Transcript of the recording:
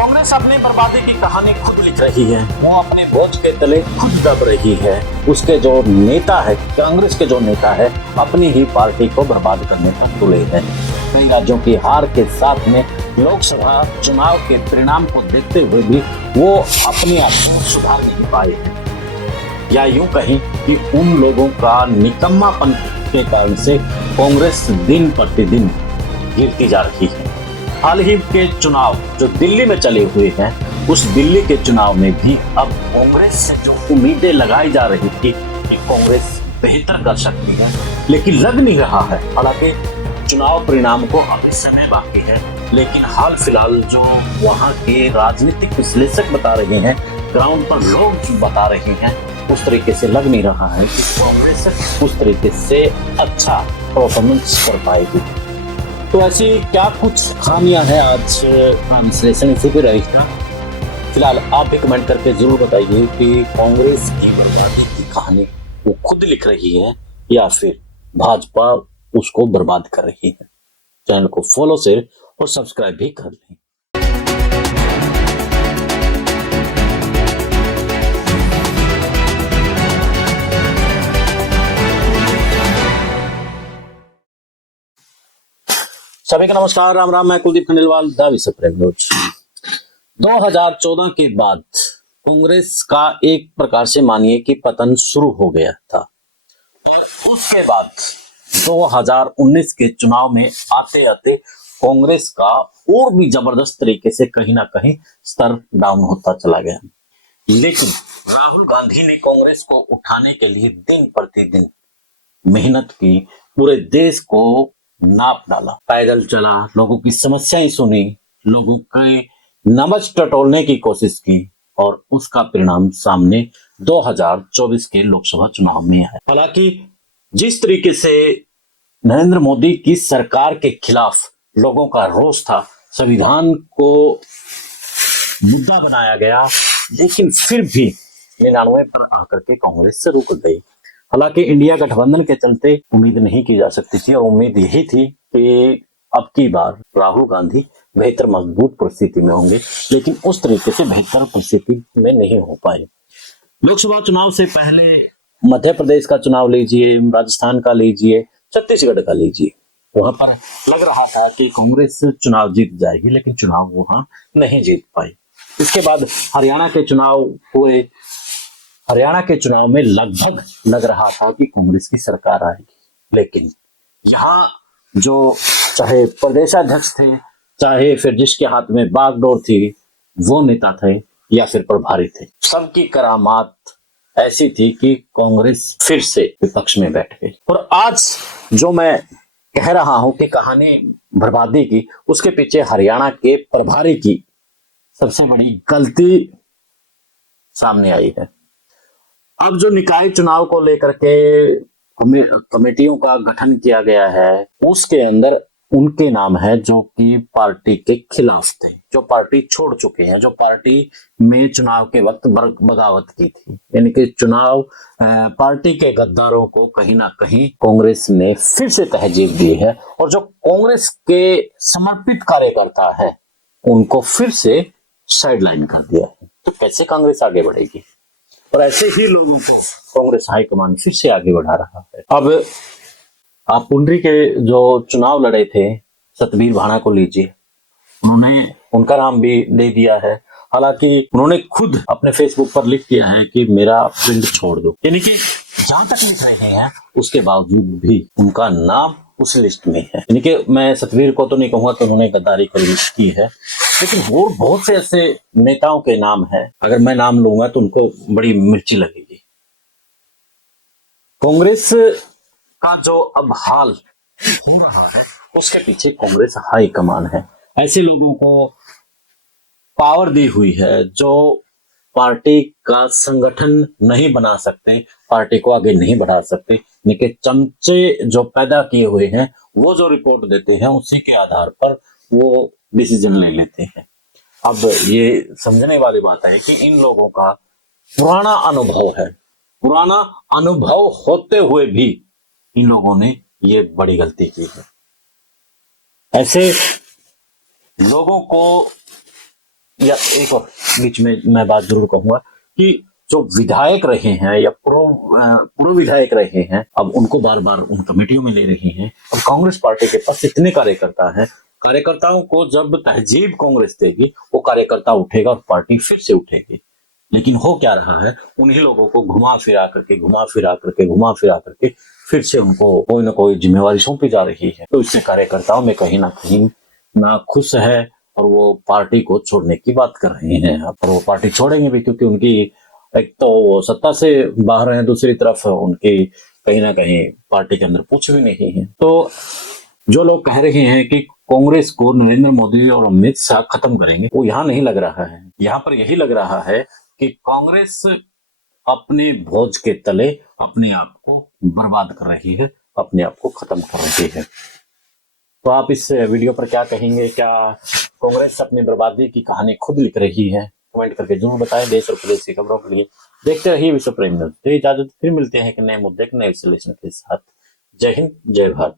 कांग्रेस अपनी बर्बादी की कहानी खुद लिख रही है। वो अपने बोझ के तले खुद दब रही है। उसके जो नेता है, कांग्रेस के जो नेता है, अपनी ही पार्टी को बर्बाद करने पर तुले हैं। कई राज्यों की हार के साथ में लोकसभा चुनाव के परिणाम को देखते हुए भी वो अपने आप को सुधार नहीं पाए हैं, या यूं कहें कि उन लोगों का निकम्मापन के कारण से कांग्रेस दिन प्रतिदिन गिरती जा रही है। हाल ही के चुनाव जो दिल्ली में चले हुए हैं, उस दिल्ली के चुनाव में भी अब कांग्रेस से जो उम्मीदें लगाई जा रही थी कि कांग्रेस बेहतर कर सकती है, लेकिन लग नहीं रहा है। हालांकि चुनाव परिणाम को अभी समय बाकी है, लेकिन हाल फिलहाल जो वहां के राजनीतिक विश्लेषक बता रहे हैं, ग्राउंड पर लोग बता रहे हैं, उस तरीके से लग नहीं रहा है कि कांग्रेस उस तरीके से अच्छा परफॉर्मेंस कर पाएगी। तो ऐसी क्या कुछ खामियां हैं, आज विश्लेषण इसी पे रहेगा। फिलहाल आप भी कमेंट करके जरूर बताइए कि कांग्रेस की बर्बादी की कहानी वो खुद लिख रही है या फिर भाजपा उसको बर्बाद कर रही है। चैनल को फॉलो, शेयर और सब्सक्राइब भी कर लें। सभी का नमस्कार, राम राम। मैं कुलदीप खंडेलवाल, द विश्व प्रेम न्यूज। 2014 के बाद कांग्रेस का एक प्रकार से मानिए कि पतन शुरू हो गया था, और उसके बाद 2019 के चुनाव में आते आते कांग्रेस का और भी जबरदस्त तरीके से कहीं ना कहीं स्तर डाउन होता चला गया। लेकिन राहुल गांधी ने कांग्रेस को उठाने के लिए दिन प्रतिदिन मेहनत की, पूरे देश को नाप डाला, पैदल चला, लोगों की समस्याएं सुनी, लोगों के नमज टटोलने की कोशिश की, और उसका परिणाम सामने 2024 के लोकसभा चुनाव में है। हालांकि जिस तरीके से नरेंद्र मोदी की सरकार के खिलाफ लोगों का रोष था, संविधान को मुद्दा बनाया गया, लेकिन फिर भी 99 पर आकर के कांग्रेस से रुक गई। हालांकि इंडिया गठबंधन के चलते उम्मीद नहीं की जा सकती थी, और उम्मीद यही थी कि अब की बार राहुल गांधी बेहतर मजबूत परिस्थिति में होंगे, लेकिन उस तरीके से बेहतर परिस्थिति में नहीं हो पाए। लोकसभा चुनाव से पहले मध्य प्रदेश का चुनाव लीजिए, राजस्थान का लीजिए, छत्तीसगढ़ का लीजिए, वहां पर लग रहा था कि कांग्रेस चुनाव जीत जाएगी, लेकिन चुनाव वहां नहीं जीत पाई। इसके बाद हरियाणा के चुनाव हुए। हरियाणा के चुनाव में लगभग लग रहा था कि कांग्रेस की सरकार आएगी, लेकिन यहाँ जो चाहे प्रदेशाध्यक्ष थे, चाहे फिर जिसके हाथ में बागडोर थी, वो नेता थे या फिर प्रभारी थे, सबकी करामात ऐसी थी कि कांग्रेस फिर से विपक्ष में बैठ गई। और आज जो मैं कह रहा हूं कि कहानी बर्बादी की, उसके पीछे हरियाणा के प्रभारी की सबसे बड़ी गलती सामने आई है। अब जो निकाय चुनाव को लेकर के कमेटियों का गठन किया गया है, उसके अंदर उनके नाम है जो कि पार्टी के खिलाफ थे, जो पार्टी छोड़ चुके हैं, जो पार्टी में चुनाव के वक्त बगावत की थी। यानी कि चुनाव पार्टी के गद्दारों को कहीं ना कहीं कांग्रेस ने फिर से तहजीब दी है, और जो कांग्रेस के समर्पित कार्यकर्ता है, उनको फिर से साइडलाइन कर दिया है। तो कैसे कांग्रेस आगे बढ़ेगी? और ऐसे ही लोगों को कांग्रेस हाईकमान फिर से आगे बढ़ा रहा है। अब आप पुंडरी के जो चुनाव लड़े थे, सतबीर भाना को लीजिए, उन्होंने उनका नाम भी दे दिया है। हालांकि उन्होंने खुद अपने फेसबुक पर लिख दिया है कि मेरा प्रिंट छोड़ दो। यानी कि जहां तक लिख रहे हैं, उसके बावजूद भी उनका नाम उस लिस्ट में है। यानी कि मैं सतबीर को तो नहीं कहूंगा कि उन्होंने गद्दारी की है, लेकिन और बहुत से ऐसे नेताओं के नाम है, अगर मैं नाम लूंगा तो उनको बड़ी मिर्ची लगेगी। कांग्रेस का जो अब हाल हो रहा है, उसके पीछे कांग्रेस हाई कमान है। ऐसे लोगों को पावर दी हुई है जो पार्टी का संगठन नहीं बना सकते, पार्टी को आगे नहीं बढ़ा सकते। लेकिन चमचे जो पैदा किए हुए हैं, वो जो रिपोर्ट देते हैं, उसी के आधार पर वो डिसीजन ले लेते हैं। अब ये समझने वाली बात है कि इन लोगों का पुराना अनुभव है, पुराना अनुभव होते हुए भी इन लोगों ने ये बड़ी गलती की है। ऐसे लोगों को या एक और बीच में मैं बात जरूर कहूंगा कि जो विधायक रहे हैं या पूर्व विधायक रहे हैं, अब उनको बार बार उन कमेटियों में ले रही हैं। अब कांग्रेस पार्टी के पास इतने कार्यकर्ता हैं, कार्यकर्ताओं को जब तहजीब कांग्रेस देगी, वो कार्यकर्ता उठेगा और पार्टी फिर से उठेगी। लेकिन हो क्या रहा है, उन्हीं लोगों को घुमा फिरा करके फिर से उनको कोई ना कोई जिम्मेवारी सौंपी जा रही है। तो इससे कार्यकर्ताओं में कहीं ना खुश है और वो पार्टी को छोड़ने की बात कर रहे हैं। और वो पार्टी छोड़ेंगे भी, क्योंकि उनकी एक तो वो सत्ता से बाहर है, दूसरी तरफ उनकी कहीं ना कहीं पार्टी के अंदर कुछ भी नहीं है। तो जो लोग कह रहे हैं कि कांग्रेस को नरेंद्र मोदी और अमित शाह खत्म करेंगे, वो यहाँ नहीं लग रहा है। यहाँ पर यही लग रहा है कि कांग्रेस अपने भोज के तले अपने आप को बर्बाद कर रही है, अपने आप को खत्म कर रही है। तो आप इस वीडियो पर क्या कहेंगे? क्या कांग्रेस अपनी बर्बादी की कहानी खुद लिख रही है? कमेंट करके जरूर बताएं। देश और प्रदेश की खबरों के लिए देखते रहिए विश्व प्रेम न्यूज। तो इजाजत, फिर मिलते हैं एक नए मुद्दे, नए विश्लेषण के साथ। जय हिंद, जय भारत।